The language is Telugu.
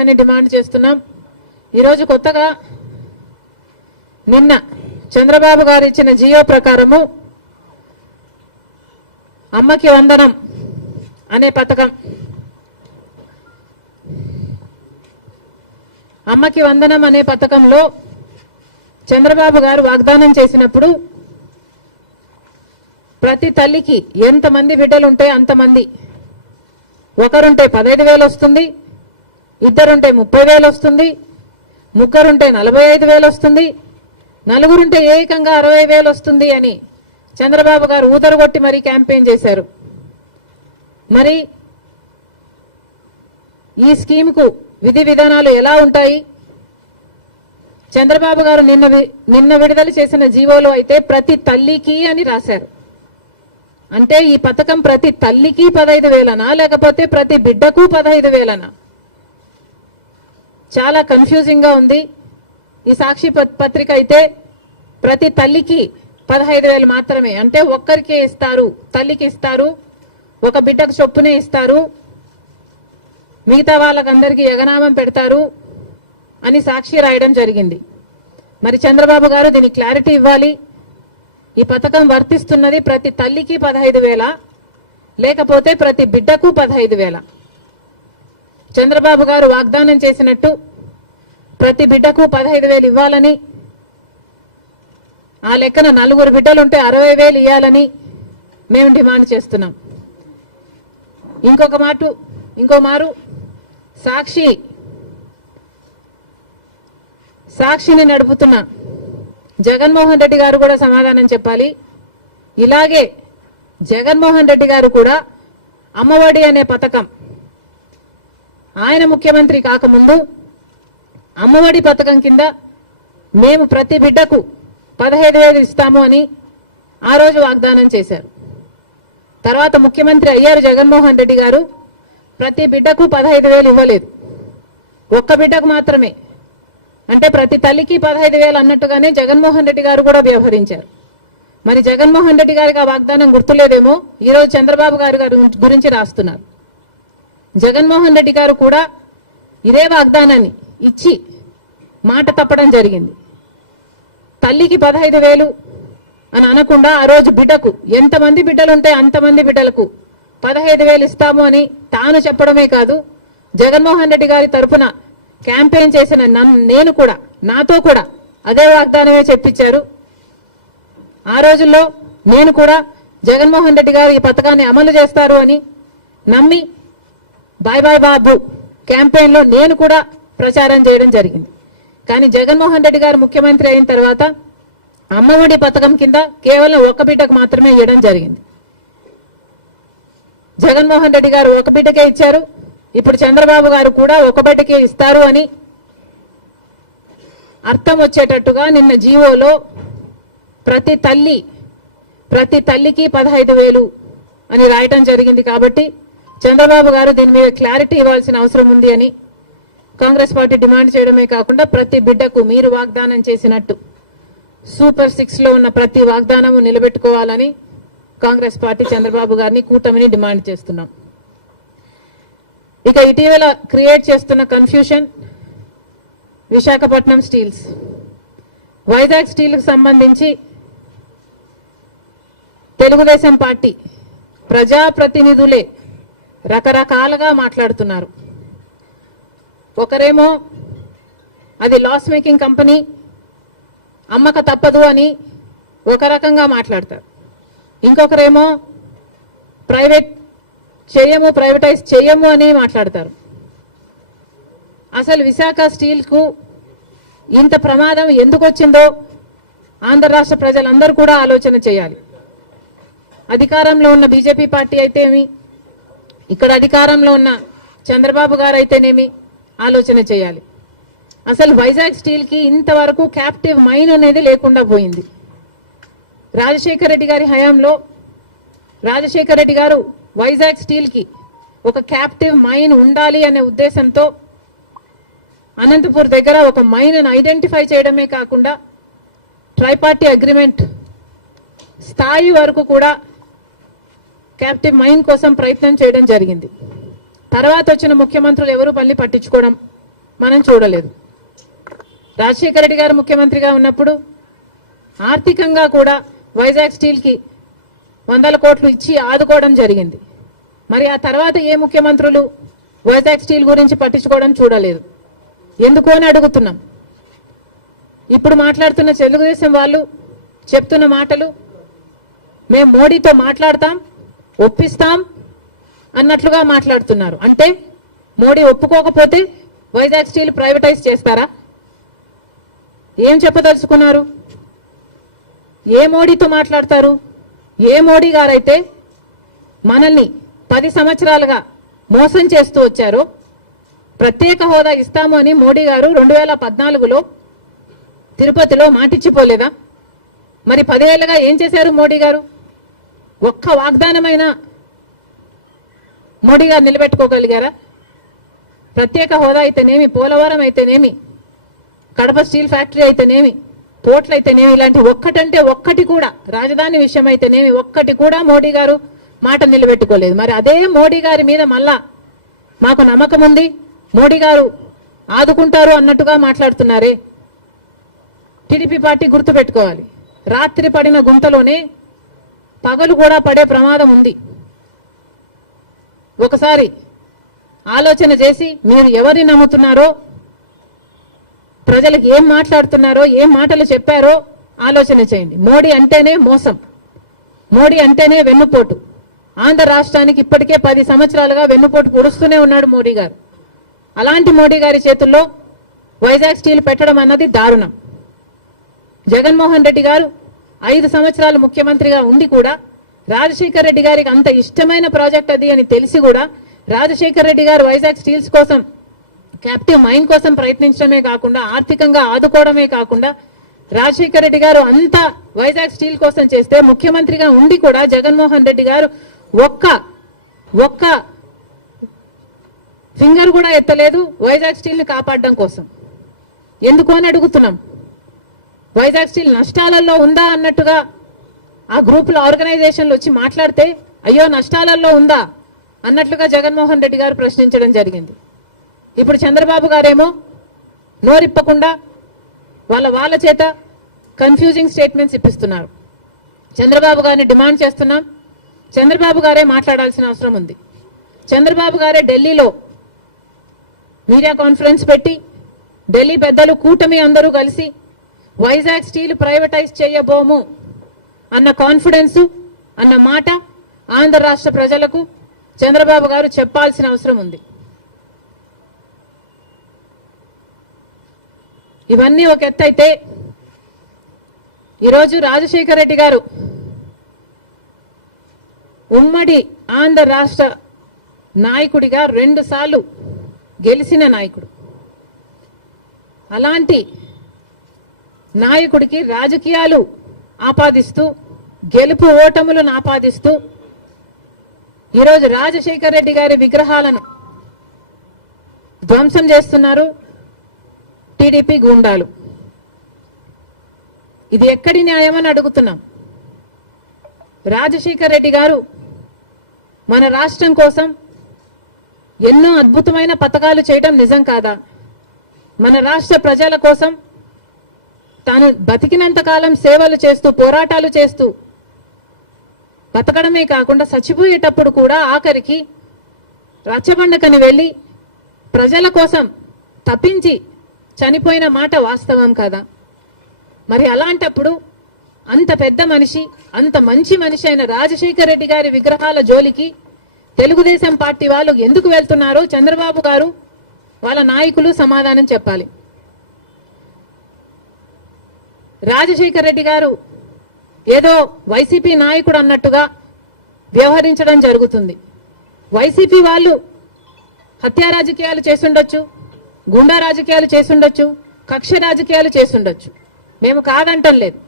అని డిమాండ్ చేస్తున్నాం. ఈరోజు కొత్తగా నిన్న చంద్రబాబు గారు ఇచ్చిన జియో ప్రకారము అమ్మకి వందనం అనే పథకం. అమ్మకి వందనం అనే పథకంలో చంద్రబాబు గారు వాగ్దానం చేసినప్పుడు ప్రతి తల్లికి ఎంతమంది బిడ్డలుంటే అంతమంది. ఒకరుంటే పదహైదు వేలు వస్తుంది ఇద్దరుంటే ముప్పై వేలు వస్తుంది ముగ్గురుంటే నలభై ఐదు వేలు వస్తుంది నలుగురుంటే ఏకంగా అరవై వేలు వస్తుంది అని చంద్రబాబు గారు ఊతరగొట్టి మరీ క్యాంపెయిన్ చేశారు. మరి ఈ స్కీమ్కు విధి విధానాలు ఎలా ఉంటాయి? చంద్రబాబు గారు నిన్న వి- నిన్న విడుదల చేసిన జీవోలో అయితే ప్రతి తల్లికి అని రాశారు. అంటే ఈ పథకం ప్రతి తల్లికి పదహైదు వేలనా లేకపోతే ప్రతి బిడ్డకు పదహైదు వేలనా? చాలా కన్ఫ్యూజింగ్గా ఉంది. ఈ సాక్షి పత్రిక అయితే ప్రతి తల్లికి పదహైదు వేలు మాత్రమే. అంటే ఒక్కరికే ఇస్తారు. తల్లికి ఇస్తారు. ఒక బిడ్డకు చొప్పునే ఇస్తారు. మిగతా వాళ్ళకందరికీ ఎగనామం పెడతారు అని సాక్షి రాయడం జరిగింది. మరి చంద్రబాబు గారు దీనికి క్లారిటీ ఇవ్వాలి. ఈ పథకం వర్తిస్తున్నది ప్రతి తల్లికి పదహైదు వేల లేకపోతే ప్రతి బిడ్డకు పదహైదు వేల. చంద్రబాబు గారు వాగ్దానం చేసినట్టు ప్రతి బిడ్డకు పదహైదు వేలు ఇవ్వాలని ఆ లెక్కన నలుగురు బిడ్డలుంటే అరవై వేలు ఇవ్వాలని మేము డిమాండ్ చేస్తున్నాం. ఇంకొక మాట ఇంకో మారు సాక్షి సాక్షిని నడుపుతున్న జగన్మోహన్ రెడ్డి గారు కూడా సమాధానం చెప్పాలి. ఇలాగే జగన్మోహన్ రెడ్డి గారు కూడా అమ్మఒడి అనే పథకం ఆయన ముఖ్యమంత్రి కాకముందు అమ్మఒడి పథకం కింద మేము ప్రతి బిడ్డకు పదహైదు వేలు ఇస్తాము అని ఆ రోజు వాగ్దానం చేశారు. తర్వాత ముఖ్యమంత్రి అయ్యారు జగన్మోహన్ రెడ్డి గారు. ప్రతి బిడ్డకు పదహైదు వేలు ఇవ్వలేదు. ఒక్క బిడ్డకు మాత్రమే. అంటే ప్రతి తల్లికి పదహైదు వేలు అన్నట్టుగానే జగన్మోహన్ రెడ్డి గారు కూడా వ్యవహరించారు. మరి జగన్మోహన్ రెడ్డి గారికి ఆ వాగ్దానం గుర్తులేదేమో? ఈరోజు చంద్రబాబు గారు గారి గురించి రాస్తున్నారు. జగన్మోహన్ రెడ్డి గారు కూడా ఇదే వాగ్దానాన్ని ఇచ్చి మాట తప్పడం జరిగింది. తల్లికి పదహైదు వేలు అని అనకుండా ఆ రోజు బిడ్డకు ఎంతమంది బిడ్డలుంటే అంతమంది బిడ్డలకు పదహైదు వేలు ఇస్తాము అని తాను చెప్పడమే కాదు జగన్మోహన్ రెడ్డి గారి తరఫున క్యాంపెయిన్ చేసిన నేను కూడా నాతో కూడా అదే వాగ్దానమే చెప్పించారు. ఆ రోజుల్లో నేను కూడా జగన్మోహన్ రెడ్డి గారు ఈ పథకాన్ని అమలు చేస్తారు అని నమ్మి బాయ్ బాయ్ బాబు క్యాంపెయిన్లో నేను కూడా ప్రచారం చేయడం జరిగింది. కానీ జగన్మోహన్ రెడ్డి గారు ముఖ్యమంత్రి అయిన తర్వాత అమ్మఒడి పథకం కింద కేవలం ఒక బిడ్డకు మాత్రమే ఇవ్వడం జరిగింది. జగన్మోహన్ రెడ్డి గారు ఒక బిడ్డకే ఇచ్చారు. ఇప్పుడు చంద్రబాబు గారు కూడా ఒక బిడ్డకే ఇస్తారు అని అర్థం వచ్చేటట్టుగా నిన్న జీవోలో ప్రతి తల్లి ప్రతి తల్లికి పదహైదు వేలు అని రాయటం జరిగింది కాబట్టి చంద్రబాబు గారు దీని మీద క్లారిటీ ఇవ్వాల్సిన అవసరం ఉంది అని కాంగ్రెస్ పార్టీ డిమాండ్ చేయడమే కాకుండా ప్రతి బిడ్డకు మీరు వాగ్దానం చేసినట్టు సూపర్ సిక్స్లో ఉన్న ప్రతి వాగ్దానము నిలబెట్టుకోవాలని కాంగ్రెస్ పార్టీ చంద్రబాబు గారిని కూటమిని డిమాండ్ చేస్తున్నాం. ఇక ఇటీవల క్రియేట్ చేస్తున్న కన్ఫ్యూషన్ విశాఖపట్నం స్టీల్స్. వైజాగ్ స్టీల్కు సంబంధించి తెలుగుదేశం పార్టీ ప్రజాప్రతినిధులే రకరకాలుగా మాట్లాడుతున్నారు. ఒకరేమో అది లాస్ మేకింగ్ కంపెనీ అమ్మక తప్పదు అని ఒక రకంగా మాట్లాడతారు. ఇంకొకరేమో ప్రైవేట్ చేయము ప్రైవేటైజ్ చేయము అని మాట్లాడతారు. అసలు విశాఖ స్టీల్కు ఇంత ప్రమాదం ఎందుకు వచ్చిందో ఆంధ్ర రాష్ట్ర ప్రజలందరూ కూడా ఆలోచన చేయాలి. అధికారంలో ఉన్న బీజేపీ పార్టీ అయితేమి ఇక్కడ అధికారంలో ఉన్న చంద్రబాబు గారు అయితేనేమి ఆలోచన చేయాలి. అసలు వైజాగ్ స్టీల్కి ఇంతవరకు క్యాప్టివ్ మైన్ అనేది లేకుండా పోయింది. రాజశేఖర రెడ్డి గారి హయాంలో రాజశేఖర రెడ్డి గారు వైజాగ్ స్టీల్కి ఒక క్యాప్టివ్ మైన్ ఉండాలి అనే ఉద్దేశంతో అనంతపూర్ దగ్గర ఒక మైన్ను ఐడెంటిఫై చేయడమే కాకుండా ట్రైపార్టీ అగ్రిమెంట్ స్థాయి వరకు కూడా క్యాప్టివ్ మైన్ కోసం ప్రయత్నం చేయడం జరిగింది. తర్వాత వచ్చిన ముఖ్యమంత్రులు ఎవరు పల్లి పట్టించుకోవడం మనం చూడలేదు. రాజశేఖర రెడ్డి గారు ముఖ్యమంత్రిగా ఉన్నప్పుడు ఆర్థికంగా కూడా వైజాగ్ స్టీల్కి వందల కోట్లు ఇచ్చి ఆదుకోవడం జరిగింది. మరి ఆ తర్వాత ఏ ముఖ్యమంత్రులు వైజాగ్ స్టీల్ గురించి పట్టించుకోవడం చూడలేదు. ఎందుకు అని అడుగుతున్నాం. ఇప్పుడు మాట్లాడుతున్న తెలుగుదేశం వాళ్ళు చెప్తున్న మాటలు మేము మోడీతో మాట్లాడతాం ఒప్పిస్తాం అన్నట్లుగా మాట్లాడుతున్నారు. అంటే మోడీ ఒప్పుకోకపోతే వైజాగ్ స్టీల్ ప్రైవేటైజ్ చేస్తారా? ఏం చెప్పదలుచుకున్నారు? ఏ మోడీతో మాట్లాడతారు? ఏ మోడీ గారైతే మనల్ని పది సంవత్సరాలుగా మోసం చేస్తూ వచ్చారో ప్రత్యేక హోదా ఇస్తాము అని మోడీ గారు రెండు వేల పద్నాలుగులో తిరుపతిలో మాటిచ్చిపోలేదా? మరి పదేళ్ళుగా ఏం చేశారు మోడీ గారు? ఒక్క వాగ్దానమైన మోడీ గారు నిలబెట్టుకోగలిగారా? ప్రత్యేక హోదా అయితేనేమి పోలవరం అయితేనేమి కడప స్టీల్ ఫ్యాక్టరీ అయితేనేమి పోర్ట్లు అయితేనేమి ఇలాంటి ఒక్కటంటే ఒక్కటి కూడా రాజధాని విషయం అయితేనేమి ఒక్కటి కూడా మోడీ గారు మాట నిలబెట్టుకోలేదు. మరి అదే మోడీ గారి మీద మళ్ళా మాకు నమ్మకం ఉంది? మోడీ గారు ఆదుకుంటారు అన్నట్టుగా మాట్లాడుతున్నారే? టీడీపీ పార్టీ గుర్తుపెట్టుకోవాలి. రాత్రి పడిన గుంతలోనే పగలు కూడా పడే ప్రమాదం ఉంది. ఒకసారి ఆలోచన చేసి మీరు ఎవరిని నమ్ముతున్నారో ప్రజలకు ఏం మాట్లాడుతున్నారో ఏం మాటలు చెప్పారో ఆలోచన చేయండి. మోడీ అంటేనే మోసం. మోడీ అంటేనే వెన్నుపోటు. ఆంధ్ర రాష్ట్రానికి ఇప్పటికే పది సంవత్సరాలుగా వెన్నుపోటు పొడుస్తూనే ఉన్నాడు మోడీ గారు. అలాంటి మోడీ గారి చేతుల్లో వైజాగ్ స్టీల్ పెట్టడం అన్నది దారుణం. జగన్మోహన్ రెడ్డి గారు ఐదు సంవత్సరాలు ముఖ్యమంత్రిగా ఉండి కూడా రాజశేఖర్ రెడ్డి గారికి అంత ఇష్టమైన ప్రాజెక్ట్ అది అని తెలిసి కూడా రాజశేఖర్ రెడ్డి గారు వైజాగ్ స్టీల్స్ కోసం క్యాప్టివ్ మైన్ కోసం ప్రయత్నించడమే కాకుండా ఆర్థికంగా ఆదుకోవడమే కాకుండా రాజశేఖర్ రెడ్డి గారు అంతా వైజాగ్ స్టీల్ కోసం చేస్తే ముఖ్యమంత్రిగా ఉండి కూడా జగన్మోహన్ రెడ్డి గారు ఒక్క ఒక్క ఫింగర్ కూడా ఎత్తలేదు వైజాగ్ స్టీల్ని కాపాడడం కోసం. ఎందుకు అని అడుగుతున్నాం? వైజాగ్ స్టీల్ నష్టాలలో ఉందా అన్నట్టుగా ఆ గ్రూపుల ఆర్గనైజేషన్లు వచ్చి మాట్లాడితే అయ్యో నష్టాలలో ఉందా అన్నట్లుగా జగన్మోహన్ రెడ్డి గారు ప్రశ్నించడం జరిగింది. ఇప్పుడు చంద్రబాబు గారేమో నోరిప్పకుండా వాళ్ళ వాళ్ళ చేత కన్ఫ్యూజింగ్ స్టేట్మెంట్స్ ఇప్పిస్తున్నారు. చంద్రబాబు గారిని డిమాండ్ చేస్తున్నాం. చంద్రబాబు గారే మాట్లాడాల్సిన అవసరం ఉంది. చంద్రబాబు గారే ఢిల్లీలో మీడియా కాన్ఫరెన్స్ పెట్టి ఢిల్లీ పెద్దలు కూటమి అందరూ కలిసి వైజాగ్ స్టీల్ ప్రైవేటైజ్ చేయబోము అన్న కాన్ఫిడెన్స్ అన్న మాట ఆంధ్ర రాష్ట్ర ప్రజలకు చంద్రబాబు గారు చెప్పాల్సిన అవసరం ఉంది. ఇవన్నీ ఒక ఎత్తైతే ఈరోజు రాజశేఖర రెడ్డి గారు ఉమ్మడి ఆంధ్ర రాష్ట్ర నాయకుడిగా రెండుసార్లు గెలిచిన నాయకుడు. అలాంటి నాయకుడికి రాజకీయాలు ఆపాదిస్తూ గెలుపు ఓటములను ఆపాదిస్తూ ఈరోజు రాజశేఖర్ రెడ్డి గారి విగ్రహాలను ధ్వంసం చేస్తున్నారు టీడీపీ గూండాలు. ఇది ఎక్కడి న్యాయమని అడుగుతున్నాం. రాజశేఖర్ రెడ్డి గారు మన రాష్ట్రం కోసం ఎన్నో అద్భుతమైన పథకాలు చేయడం నిజం కాదా? మన రాష్ట్ర ప్రజల కోసం తాను బతికినంత కాలం సేవలు చేస్తూ పోరాటాలు చేస్తూ బతకడమే కాకుండా చచ్చిపోయేటప్పుడు కూడా ఆఖరికి రచ్చబండకని వెళ్ళి ప్రజల కోసం తప్పించి చనిపోయిన మాట వాస్తవం కదా. మరి అలాంటప్పుడు అంత పెద్ద మనిషి అంత మంచి మనిషి అయిన రాజశేఖర రెడ్డి గారి విగ్రహాల జోలికి తెలుగుదేశం పార్టీ వాళ్ళు ఎందుకు వెళ్తున్నారో చంద్రబాబు గారు వాళ్ళ నాయకులు సమాధానం చెప్పాలి. రాజశేఖర రెడ్డి గారు ఏదో వైసీపీ నాయకుడు అన్నట్టుగా వ్యవహరించడం జరుగుతుంది. వైసీపీ వాళ్ళు హత్యా రాజకీయాలు చేసుండొచ్చు గుండా రాజకీయాలు చేసుండొచ్చు కక్ష రాజకీయాలు చేసుండొచ్చు మేము కాదంటం లేదు.